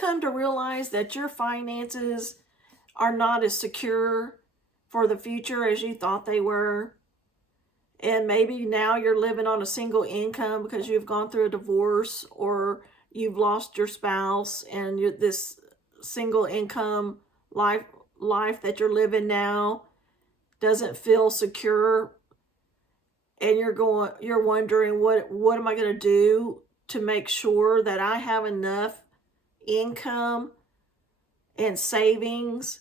come to realize that your finances are not as secure for the future as you thought they were? And maybe now you're living on a single income because you've gone through a divorce or you've lost your spouse, and this single income life that you're living now doesn't feel secure, and you're wondering, what am I going to do to make sure that I have enough income and savings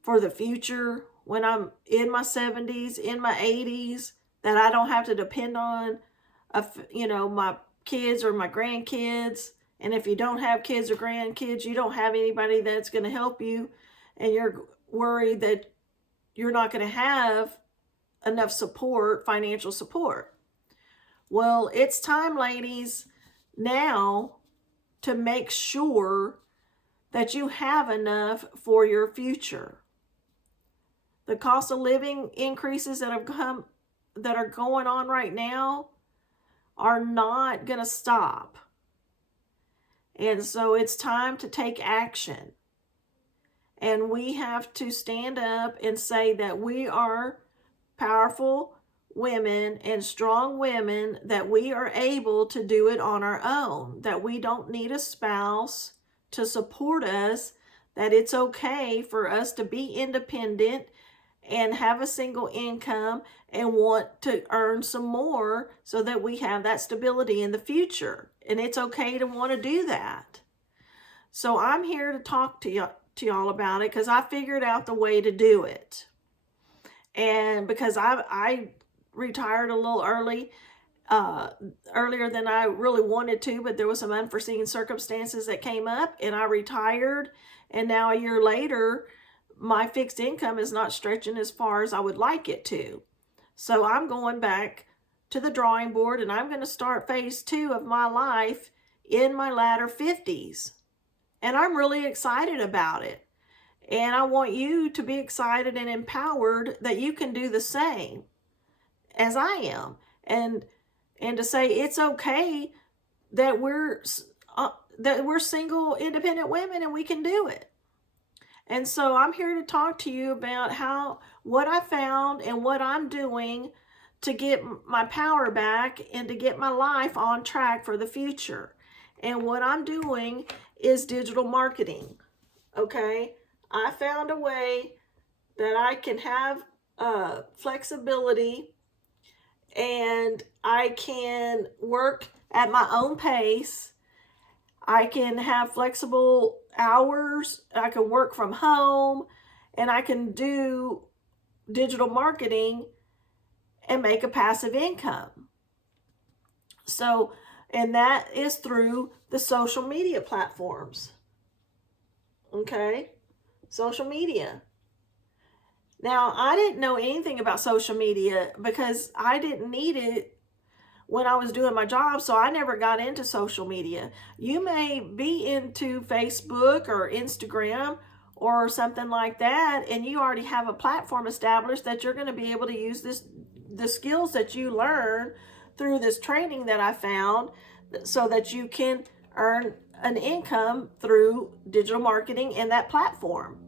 for the future when I'm in my 70s, in my 80s, that I don't have to depend on my kids or my grandkids. And if you don't have kids or grandkids, you don't have anybody that's going to help you, and you're worried that you're not going to have enough support, financial support. Well, it's time, ladies, now to make sure that you have enough for your future. The cost of living increases that are going on right now are not going to stop. And so it's time to take action. And we have to stand up and say that we are powerful women and strong women, that we are able to do it on our own, that we don't need a spouse to support us, that it's okay for us to be independent and have a single income and want to earn some more so that we have that stability in the future. And it's okay to want to do that. So I'm here to talk to y'all about it because I figured out the way to do it. And because I retired a little earlier than I really wanted to, but there was some unforeseen circumstances that came up, and I retired. And now a year later, my fixed income is not stretching as far as I would like it to. So I'm going back to the drawing board, and I'm going to start phase 2 of my life in my latter 50s. And I'm really excited about it. And I want you to be excited and empowered that you can do the same as I am. And to say it's okay that we're single, independent women, and we can do it. And so I'm here to talk to you about what I found and what I'm doing to get my power back and to get my life on track for the future. And what I'm doing is digital marketing. Okay? I found a way that I can have flexibility, and I can work at my own pace. I can have flexible hours. I can work from home, and I can do digital marketing and make a passive income. So, and that is through the social media platforms. Okay? Social media. Now, I didn't know anything about social media because I didn't need it when I was doing my job, so I never got into social media. You may be into Facebook or Instagram or something like that, and you already have a platform established that you're going to be able to use the skills that you learn through this training that I found, so that you can earn an income through digital marketing and that platform.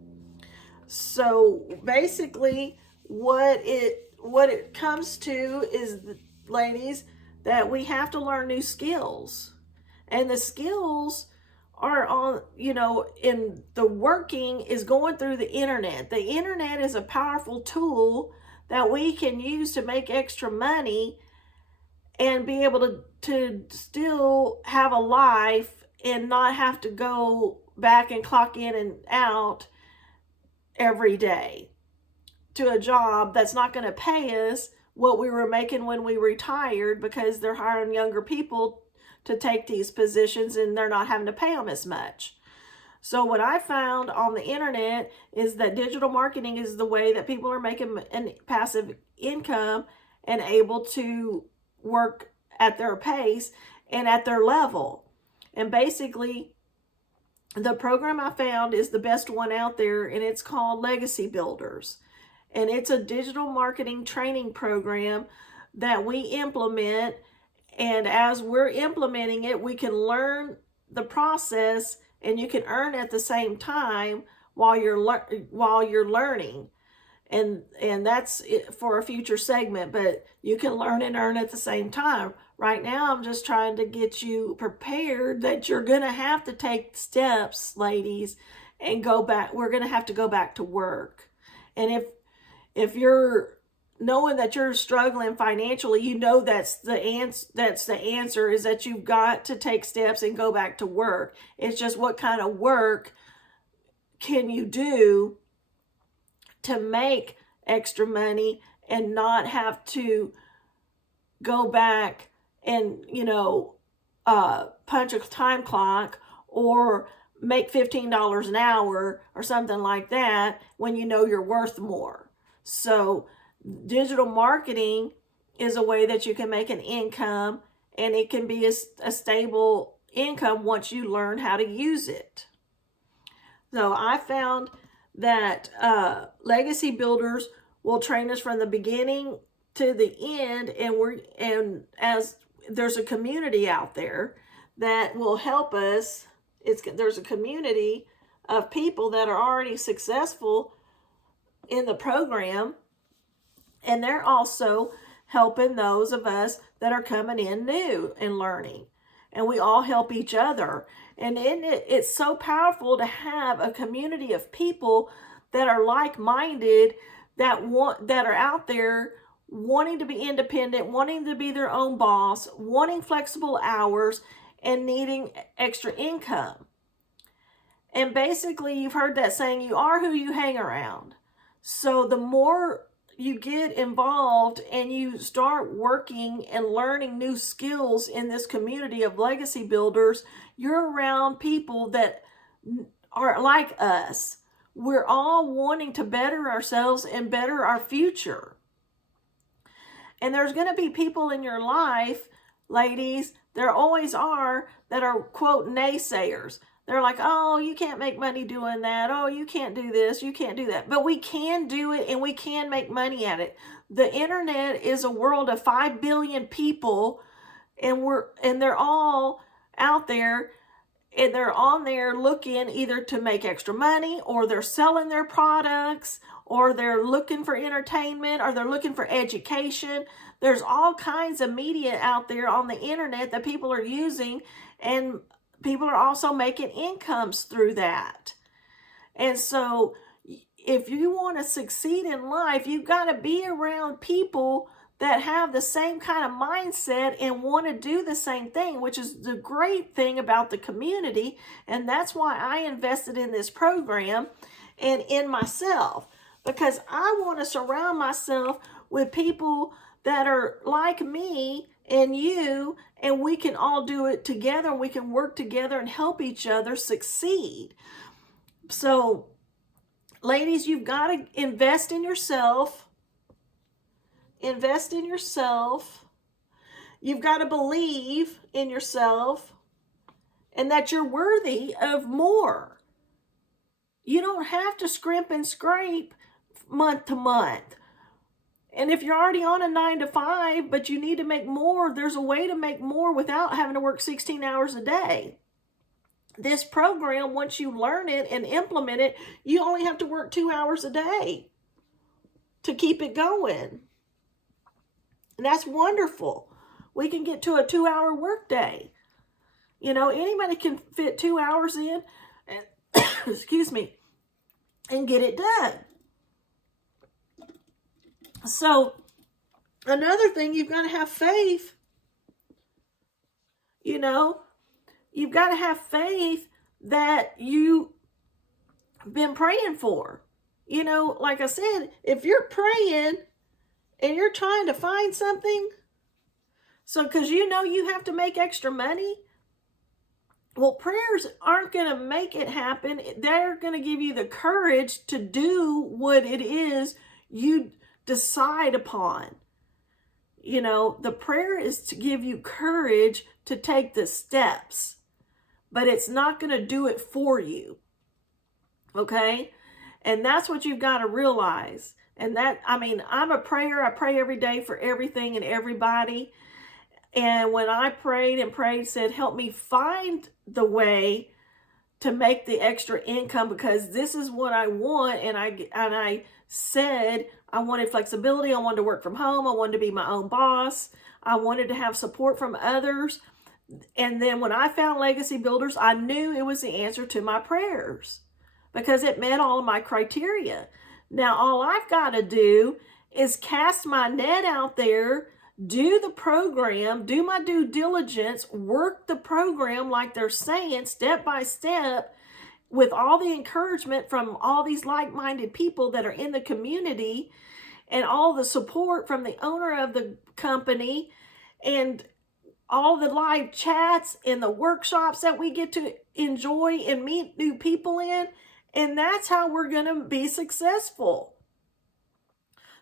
So basically what it comes to is, ladies, that we have to learn new skills. And the skills are on, in the working is going through the internet. The internet is a powerful tool that we can use to make extra money and be able to still have a life and not have to go back and clock in and out every day to a job that's not going to pay us what we were making when we retired, because they're hiring younger people to take these positions and they're not having to pay them as much. So what I found on the internet is that digital marketing is the way that people are making a passive income and able to work at their pace and at their level. And basically, the program I found is the best one out there, and it's called Legacy Builders. And it's a digital marketing training program that we implement. And as we're implementing it, we can learn the process and you can earn at the same time while you're learning. And that's it for a future segment, but you can learn and earn at the same time. Right now, I'm just trying to get you prepared that you're going to have to take steps, ladies, and go back. We're going to have to go back to work. And if you're knowing that you're struggling financially, you know that's the answer is that you've got to take steps and go back to work. It's just what kind of work can you do to make extra money and not have to go back and, punch a time clock or make $15 an hour or something like that when you know you're worth more. So digital marketing is a way that you can make an income, and it can be a stable income once you learn how to use it. So I found that legacy builders will train us from the beginning to the end, and as there's a community out there that will help us. There's a community of people that are already successful in the program, and they're also helping those of us that are coming in new and learning, and we all help each other. And it's so powerful to have a community of people that are like-minded, that are out there wanting to be independent, wanting to be their own boss, wanting flexible hours, and needing extra income. And basically, you've heard that saying, you are who you hang around. So the more you get involved and you start working and learning new skills in this community of legacy builders, you're around people that are like us. We're all wanting to better ourselves and better our future. And there's going to be people in your life, ladies, there always are, that are, quote, naysayers. They're like, oh, you can't make money doing that. Oh, you can't do this. You can't do that. But we can do it, and we can make money at it. The internet is a world of 5 billion people, and they're all out there, and they're on there looking either to make extra money, or they're selling their products, or they're looking for entertainment, or they're looking for education. There's all kinds of media out there on the internet that people are using, and people are also making incomes through that. And so if you want to succeed in life, you've got to be around people that have the same kind of mindset and want to do the same thing, which is the great thing about the community. And that's why I invested in this program and in myself, because I want to surround myself with people that are like me and you, and we can all do it together. We can work together and help each other succeed. So, ladies, you've got to invest in yourself. Invest in yourself. You've got to believe in yourself and that you're worthy of more. You don't have to scrimp and scrape month to month. And if you're already on a 9-to-5, but you need to make more, there's a way to make more without having to work 16 hours a day. This program, once you learn it and implement it, you only have to work 2 hours a day to keep it going. And that's wonderful. We can get to a 2-hour workday. Anybody can fit 2 hours in and excuse me, and get it done. So another thing, you've got to have faith. You've got to have faith that you've been praying for. Like I said, if you're praying and you're trying to find something, so because you have to make extra money, well, prayers aren't going to make it happen. They're going to give you the courage to do what it is you decide upon. The prayer is to give you courage to take the steps, but it's not going to do it for you. Okay? And that's what you've got to realize. And I'm a prayer. I pray every day for everything and everybody. And when I prayed, said, help me find the way to make the extra income, because this is what I want. And I said I wanted flexibility. I wanted to work from home. I wanted to be my own boss. I wanted to have support from others. And then when I found Legacy Builders, I knew it was the answer to my prayers because it met all of my criteria. Now, all I've got to do is cast my net out there, do the program, do my due diligence, work the program like they're saying, step by step, with all the encouragement from all these like-minded people that are in the community and all the support from the owner of the company and all the live chats and the workshops that we get to enjoy and meet new people in. And that's how we're going to be successful.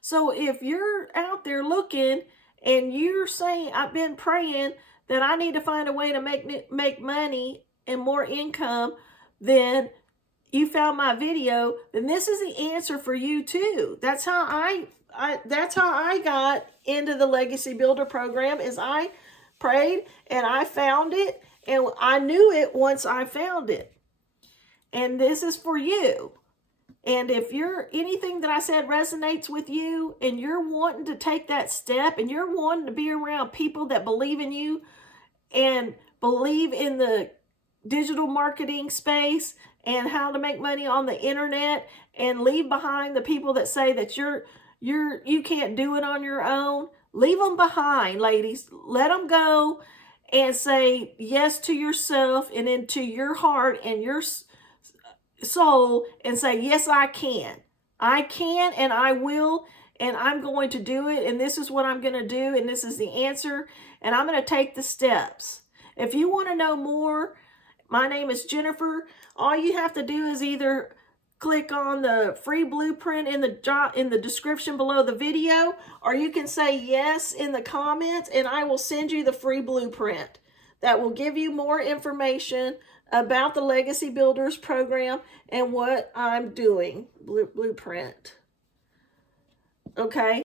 So if you're out there looking and you're saying, I've been praying that I need to find a way to make money and more income, then you found my video, then this is the answer for you too. That's how I got into the Legacy Builder program, is I prayed and I found it, and I knew it once I found it. And this is for you. And if anything that I said resonates with you and you're wanting to take that step and you're wanting to be around people that believe in you and believe in the digital marketing space and how to make money on the internet, and leave behind the people that say that you can't do it on your own, leave them behind, ladies. Let them go and say yes to yourself and into your heart and your soul, and say, yes, I can and I will, and I'm going to do it, and this is what I'm going to do, and this is the answer, and I'm going to take the steps. If you want to know more, my name is Jennifer. All you have to do is either click on the free blueprint in the description below the video, or you can say yes in the comments, and I will send you the free blueprint that will give you more information about the Legacy Builders program and what I'm doing. Blueprint. Okay.